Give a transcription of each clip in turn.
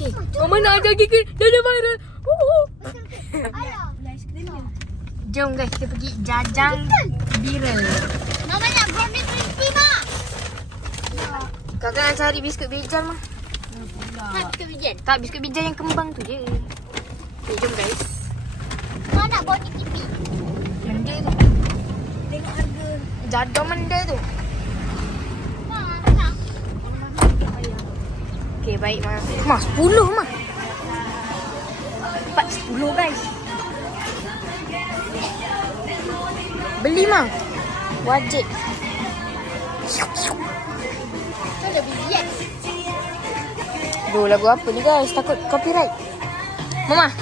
Okay. Mama nak ajar gigi. Dah viral. Jom guys, kita pergi jajang viral. Mama nak brownie crispy, Mak. Kakak nak cari biskut bijan mah. Tak, biskut bijan. Tak, biskut bijan yang kembang tu je. Okay, jom guys. Mak nak brownie crispy. Menda tu. Tengok harga. Jadah menda tu. Mak, nak. Okay, baik mah. Mah, 10 mah. 10 guys. Beli mah. Wajib. Ada bijan. Aduh, lagu apa ni guys? Takut copyright. Mama.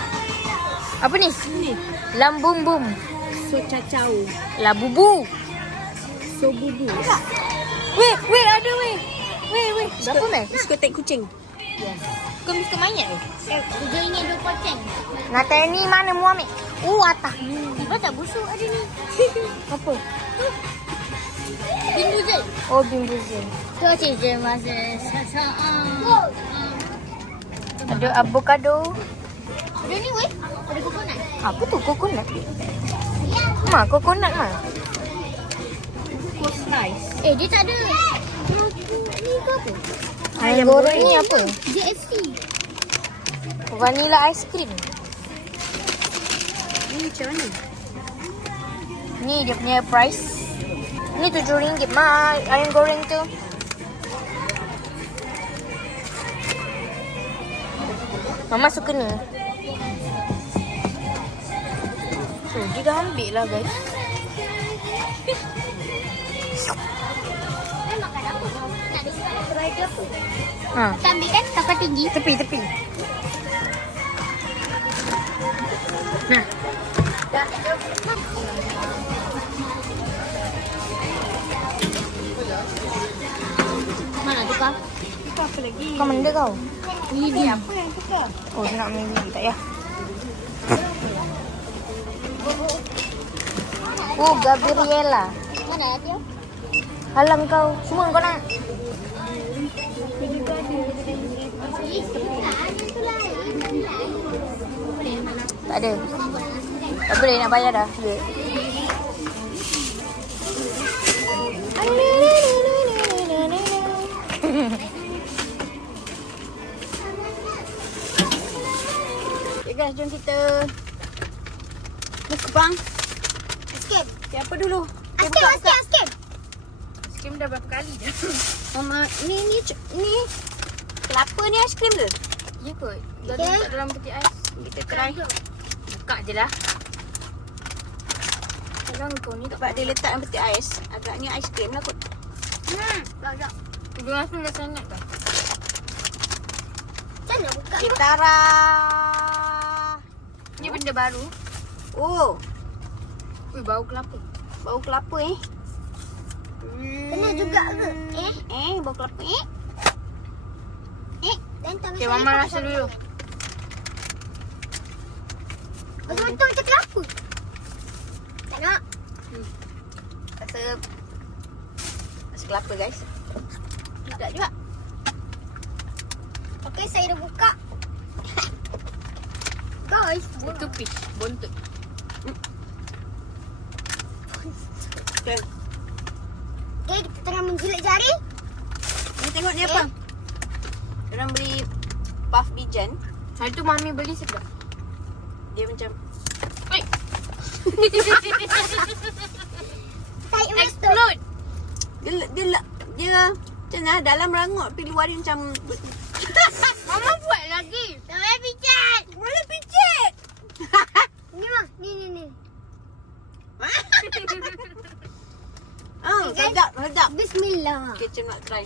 Apa ni? Ni Lam bum bum. so cacau, La bubu. so bubu. Weh, ada weh. Weh. Berapa meh? Diskotek kucing. Kau biskut mayat ke? RM7 2 poceng. Nata ni mana mu ambil? Atah. Tiba tak busuk ada ni. Apa? Bimbu je. Oh, bimbuzel. Tu je masa sasaan. Ada avocado. Ada ni weh. Ada coconut. Apa tu coconut? Ma, coconut mah. Slice. Dia tak ada. Ni ke apa? Ayam goreng ni apa? JFC. Vanilla ice cream. Ni macam mana? Ni dia punya price. Ni RM7 mah ayam goreng tu. Mama suka ni. So, dia dah ambil lah guys. Makan apa? Nak ada try ke apa? Ha, Kita ambil kan kapal tinggi. tepi. Nah, Mana tukar? Itu apa lagi? kau menda kau. Ini apa yang tukar? Oh, dia nak main lagi tak ya? Oh, Gabriela. Mana dia? Halang kau. Semua kau nak. Tak ada. Tak boleh nak bayar dah. Duit. Okay guys, jom kita Mukbang. Escape. Siapa dulu? Escape. Skim dah berapa kali dah? Mama, ni kelapa ni aiskrim ke? Ya kot. Dah Okay. letak dalam peti ais. Kita try. Buka je lah. Sekarang kau ni tak Sebab dia letak dalam peti ais. Agaknya aiskrim lah kot. Banyak. Dia rasa dah sangat kan? Macam mana buka? Kitara. Ni benda baru. Oh, Ui, bau kelapa. bau kelapa Kena juga ke? Bau kelapa Dan tangan Okay, saya Mama pakai rasa sarung dulu. tangan. Betul-betul macam kelapa. Tak nak. Rasa kelapa guys. Sedap juga. Okey, saya dah buka. Guys, Itu fish. Bontot. Okay. okay, kita tengah menjilat jari. Ni tengok ni apa? Orang beli puff bijan. Hari tu Mami beli sedap. Dia macam Oi. Tarik masuk. Explode. dia macam mana dalam rangut tapi luar dia macam Mama buat lagi. Tak boleh pijat. boleh picit. Ni mah, ni. Sedap. Bismillah. Okay, macam nak try.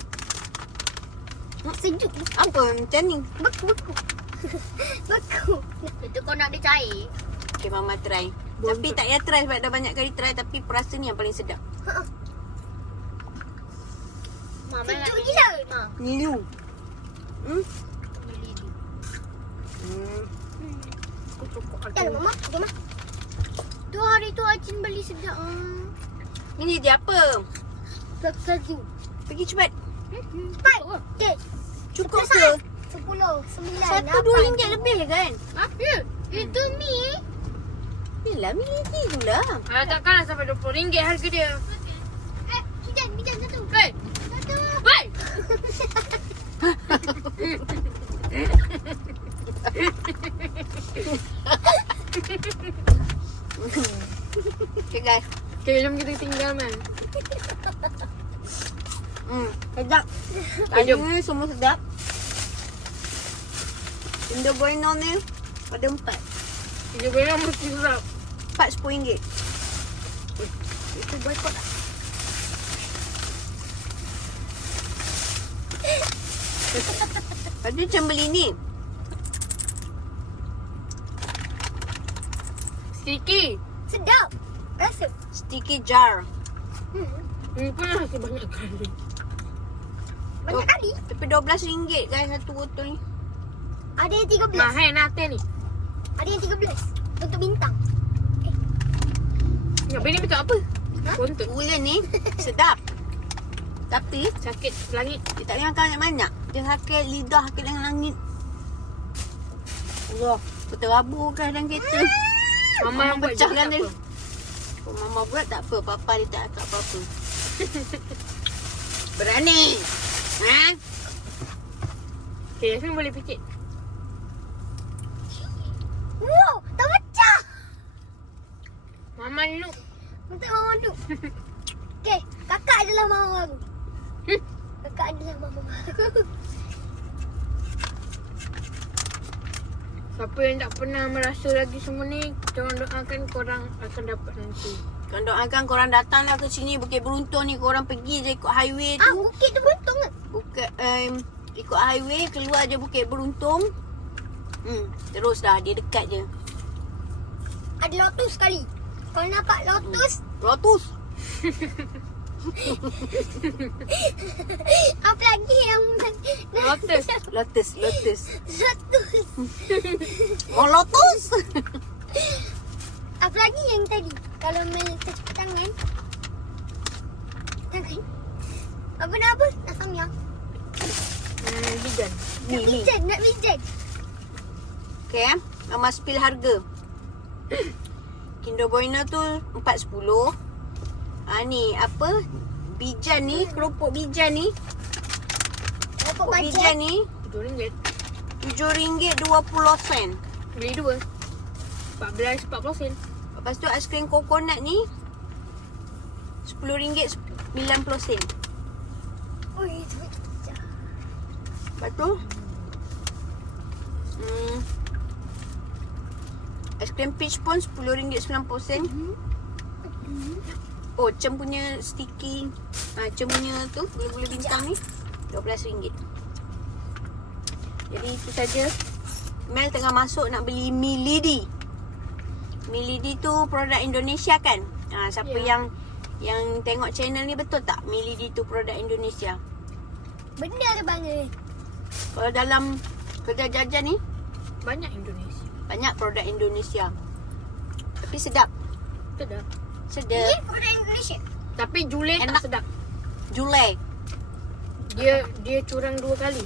Sejuk. Apa macam ni? Beku. Itu kau nak dia cair. Okay, Mama try. Tapi tak payah try sebab dah banyak kali try tapi perasa ni yang paling sedap. Mama sejuk gila. Ma. Nilu. Dah lah, Mama. Okay, Ma. Tu hari tu Acin beli sedap. Ini dia apa? Sejuk. Pergi cepat. Cepat. Okay. Cukup 10, ke? 10, 9, Satu RM2 lebih kan? Ha? Ya. Itu mi. Yelah, miliki tu lah. Takkanlah sampai RM20 harga dia. Bijan satu. Hei! Satu. Hei! Okay guys. Okay, jom kita tinggal man. Sedap. Jom. Tadi semua sedap. Kinder Bueno ni ada 4. Dia boleh mesti sedap. 4 RM10. Itu boykot lah. Lepas tu macam beli ni. Sticky. Sedap. Rasa. Sticky jar. Ini pun rasa banyak kali. Banyak kali. Tapi RM12 guys satu botol ni. Ada yang 13. Mahal nate ni. Ada yang 13. Bentuk bintang. Habis ni betul apa? Ha? Untuk Gula ni sedap. Tapi sakit langit. dia tak boleh makan banyak-banyak. Dia sakit lidah, sakit langit. Allah, terabur kan dalam kereta. Mama yang buat pecahkan je, dia. tak apa. Oh, Mama buat tak apa. Papa dia tak cakap apa-apa. Berani. Ha? Okay, Yasmin boleh picit. Wow, tak pecah. Mama look. Untuk mama duk. Okey, kakak adalah mama baru. Kakak adalah mama baru. Siapa yang tak pernah merasa lagi semua ni, jangan doakan korang akan dapat nanti. Korang doakan korang datanglah ke sini Bukit Beruntun ni. Korang pergi je ikut highway Ah, tu. bukit tu buntung ke? Bukit, ikut highway keluar je Bukit Beruntung. Terus dah, dia dekat je. Ada lotus sekali. Kalau nampak lotus, Lotus. apa lagi yang Lotus. Lotus. Lotus. Mau lotus. Apa lagi yang tadi? Kalau tercepat tangan. Apa nak apa? Nak samyang. Bijan. Nak bijan, nak bijan. Okay, Mama spill harga. Kinder Bueno tu 4.10. Ni apa? Bijan ni, keropok bijan ni. Dapat Keropok bajet. bijan ni RM7. RM7.20. Beli dua. 14 sen. Lepas tu aiskrim kokonat ni RM10.90. Oh, itu pecah. Lepas tu aiskrim peach pun RM10.90. Oh, Cem punya sticky. Cem punya tu gula-gula bintang ni RM12. Jadi itu saja. Mel tengah masuk nak beli Milady. Milady tu produk Indonesia kan? Siapa yang tengok channel ni betul tak? Milady tu produk Indonesia. Benar banget. Kalau dalam kedai jajan ni Banyak Indonesia. banyak produk Indonesia. Tapi sedap. Sedap. Sedap. Ini produk Indonesia. Tapi Jule Enak. tak sedap. Jule. Dia curang 2 kali.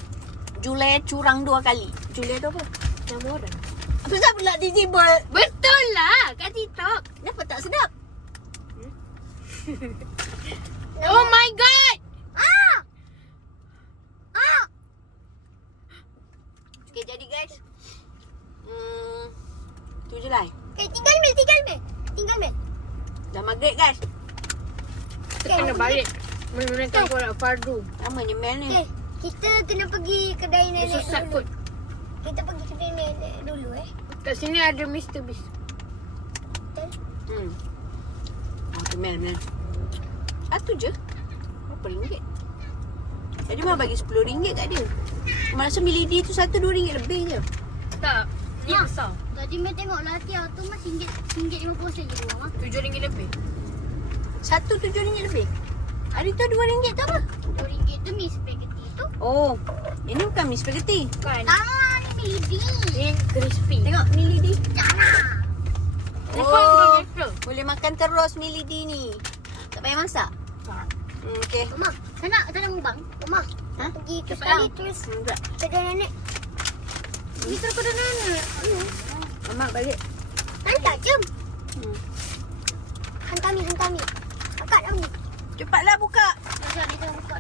Jule curang 2 kali. Jule tu apa? Nama orang. Kenapa pula digible? Betul lah kat TikTok. Kenapa tak sedap? Oh my god. Okay, jadi guys. Tu je lah. Okay, tinggal Mel. Dah maghrib guys. Kita kena balik menunaikan solat fardu. Lamanya Mel ni. Okay, kita kena pergi kedai Dia nenek sesat dulu. kot. Kita pergi kedai nenek dulu Kat sini ada Mr. Beast. Betul? Okay, Mel. Satu je. Berapa ringgit? Tadi Mel bagi RM10 kat dia. Masa Milady tu satu RM2 lebih je. Tak. Ni besar. Tadi Mel tengok latihan tu mas RM50 je dua. RM7 lebih. Satu RM7 lebih. Hari tu RM2 tak apa? RM2 tu mi spaghetti tu. Oh, ini bukan mi spaghetti. Kan. Ni Milady. Ni crispy. Tengok Milady. Jangan. Oh, boleh makan terus Milady ni. Tak payah masak. Tak. Okay. Mama, saya nak mukbang. Mama, Ha? pergi tu Cepat sekali lah. terus Tak. kedai nenek. Bisa pada nenek. Mak balik. Hantar jom. Hmm. Hantar mi. Kakak dah ni. Cepatlah buka. Macam ni tengok buka.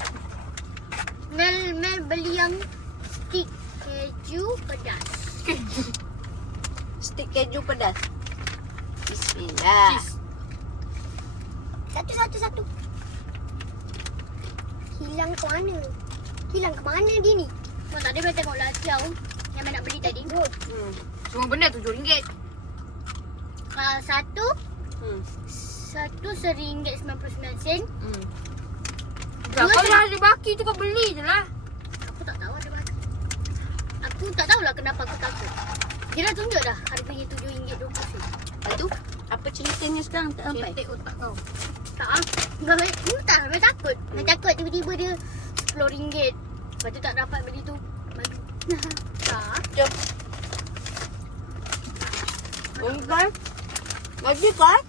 Mel beli yang stick keju pedas. Stik keju pedas. Bismillah. Satu. Hilang ke mana? Hilang ke mana dia ni? Kau tadi boleh tengok laciau yang Mel nak beli tadi. Semua benda RM7. Satu Hmm. RM1.99. Kau dah ada baki tu kau beli je lah. Aku tak tahu ada mana. Aku tak tahulah kenapa aku takut. Dia dah tunjuk dah harganya RM7.20. Lepas tu, apa ceritanya sekarang tak sampai? Cetek otak kau. Tak ah. Entah, Mel takut. Mel takut tiba-tiba dia RM10. Lepas tu tak dapat beli tu. Malu. Tak. Jom. Kan? Lagi kan?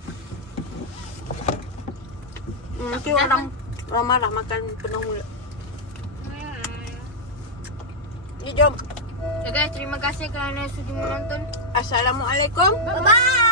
Nanti orang marah makan penuh mulut. Ni jom. Okay guys, terima kasih kerana sudi menonton. Assalamualaikum. Bye-bye.